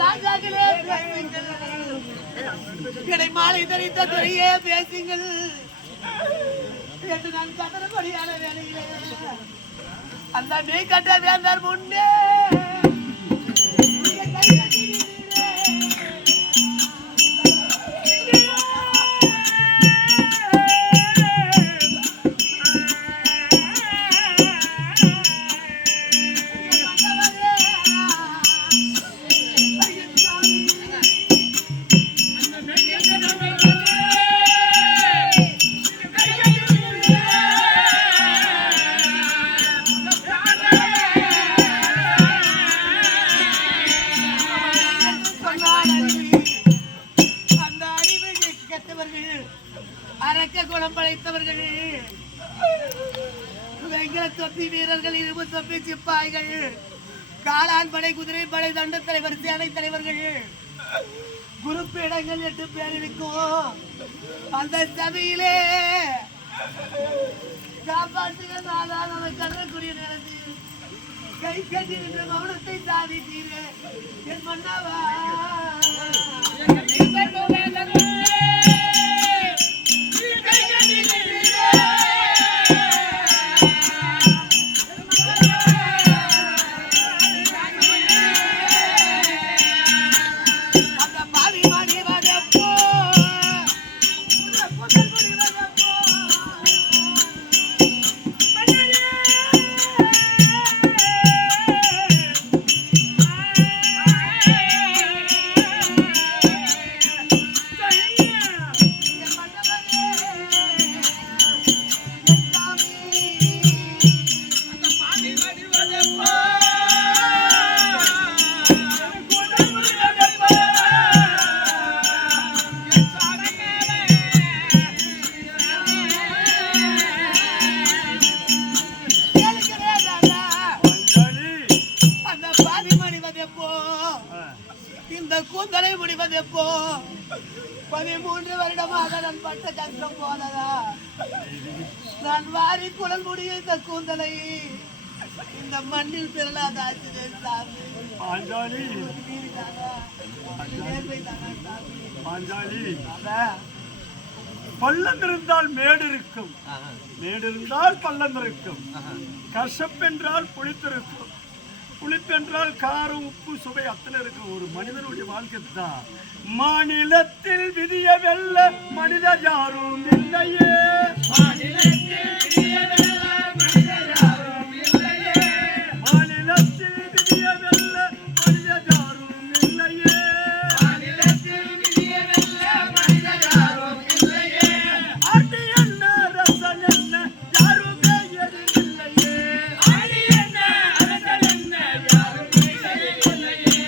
ராஜாக்களே பேசுங்கள், இடை மாலை தரித்த துறையே பேசுங்கள் என்று நான் கதறபடியான வேலையிலே அந்த மெய் கட்ட வேந்தார் முன்னே குணம் படைத்தவர்கள் வெங்கல தொப்பி வீரர்கள், இரும்பு தொப்பி சிப்பாய்கள், காளான் படை, குதிரை படை, தண்ட தலைவர், சேனை தலைவர்கள், குருப்பீடங்கள் 8 பேர் இருக்கும். அந்த சபையிலே காப்பாற்றுகள் நாளான கண்ணக்கூடிய நேரத்தில் கை கட்டி நின்ற மௌனத்தை சாதித்தீரே என் மன்னவா. இந்த கூந்தலை முடிவது எப்போ? 13 வருடமாக நான் பட்ட கஷ்டம் போனதா? நான் வாரி குழல் முடிய இந்த கூந்தலை இந்த மண்ணில் பிறலாதாச்சு சாமி. பள்ளம் இருந்தால் மேடு இருக்கும், மேடு இருந்தால் பள்ளம் இருக்கும். கசப்பென்றால் புளித்திருக்கும், புளிப்பென்றால் காரம், உப்பு, சுவை அத்தனை இருக்கும். ஒரு மனிதனுடைய வாழ்க்கை தான். மாநிலத்தில் விதிய வெல்ல மனிதர் யாரும் இல்லையே, மாநிலத்தில் விதிய வெல்ல மனிதர் யாரும் இல்லையே, மாநிலத்தில் விதிய வெல்ல மனிதர் யாரும் இல்லையே, மாநிலத்தில் விதிய வெல்ல மனிதர் யாரும் இல்லையே. அடி என்ன ரசம் என்ன யாருமே எதிரில்லையே, அடி என்ன அரசன் என்ன யாருமே எதிரில்லையே.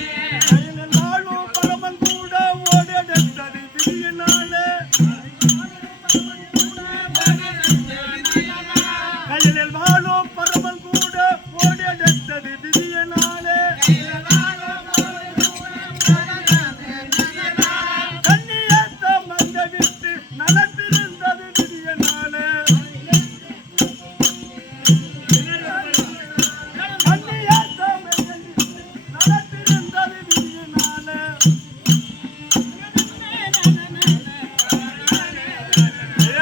கையில் வாழும் பரமன் கூட ஓடெடுத்தது விதியினாலே, கையில் வாழும் பரமன் கூட ஓடெடுத்தது விதியினாலே. கண்ணியத்த மந்த விட்டு நலப்பிருந்தது விதியினாலே, கண்ணியத்த மந்த விட்டு நலப்பிருந்தது விதியினாலே.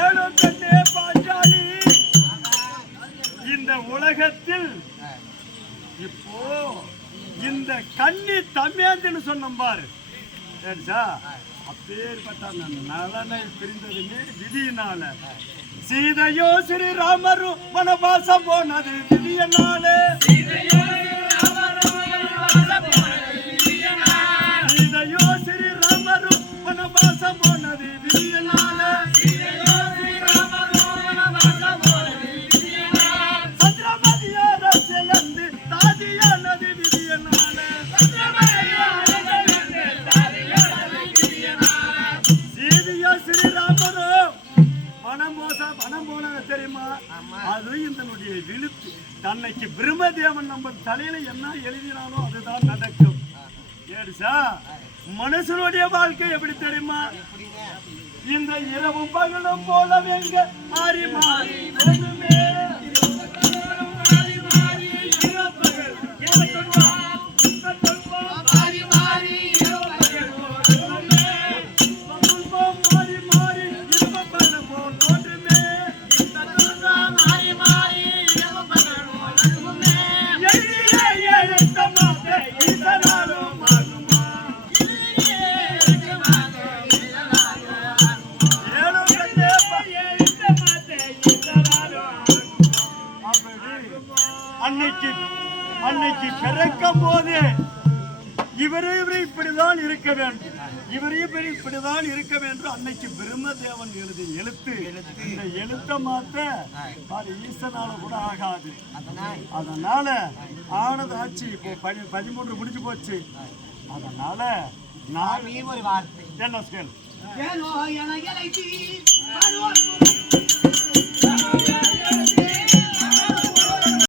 ஏழு கண்ணே பாஞ்சாலி, இந்த உலகத்தில் இப்போ இந்த கண்ணி தம்மேந்துன்னு சொன்னோம் பாரு, அப்பேற்பட்ட நலனை பிரிந்ததுமே விதியினால. சீதையோ ஸ்ரீராமரும் வனவாசம் போனது விதியினாலே, சீதையோ ஸ்ரீராமரும் வனவாசம் போனது விதியினாலே. சந்திரமதியார சிலந்து தாதியானது விதியினாலே, சீதையோ ஸ்ரீராமரும் வனம் போனது தெரியுமா? அது இதனுடைய விழுத்து. தன்னைக்கு பிரம்மதேவன் நம்ம தலையில என்ன எழுதினாலும் அதுதான் நடக்கும். ஏடுசா, மனுஷனுடைய வாழ்க்கை எப்படி தெரியுமா? இந்த இரவும் பகலும் போல வெங்க மாறி மாறி வருமே, மாறி மாறி பிறக்கும் போது இவரே இப்படிதான் இருக்க வேண்டும், இவரே இப்படிதான் இருக்க வேண்டும். அன்னைக்கு பிரம்மதேவன் எழுதிய எழுத்து, இந்த எழுத்தை மாத்த ஈசனால கூட ஆகாது. அதனால ஆனது ஆச்சு. இப்போ 13 முடிஞ்சு போச்சு. அதனால நான் ஒரு வார்த்தை என்ன சொல் ஏனோ என இலைத்தி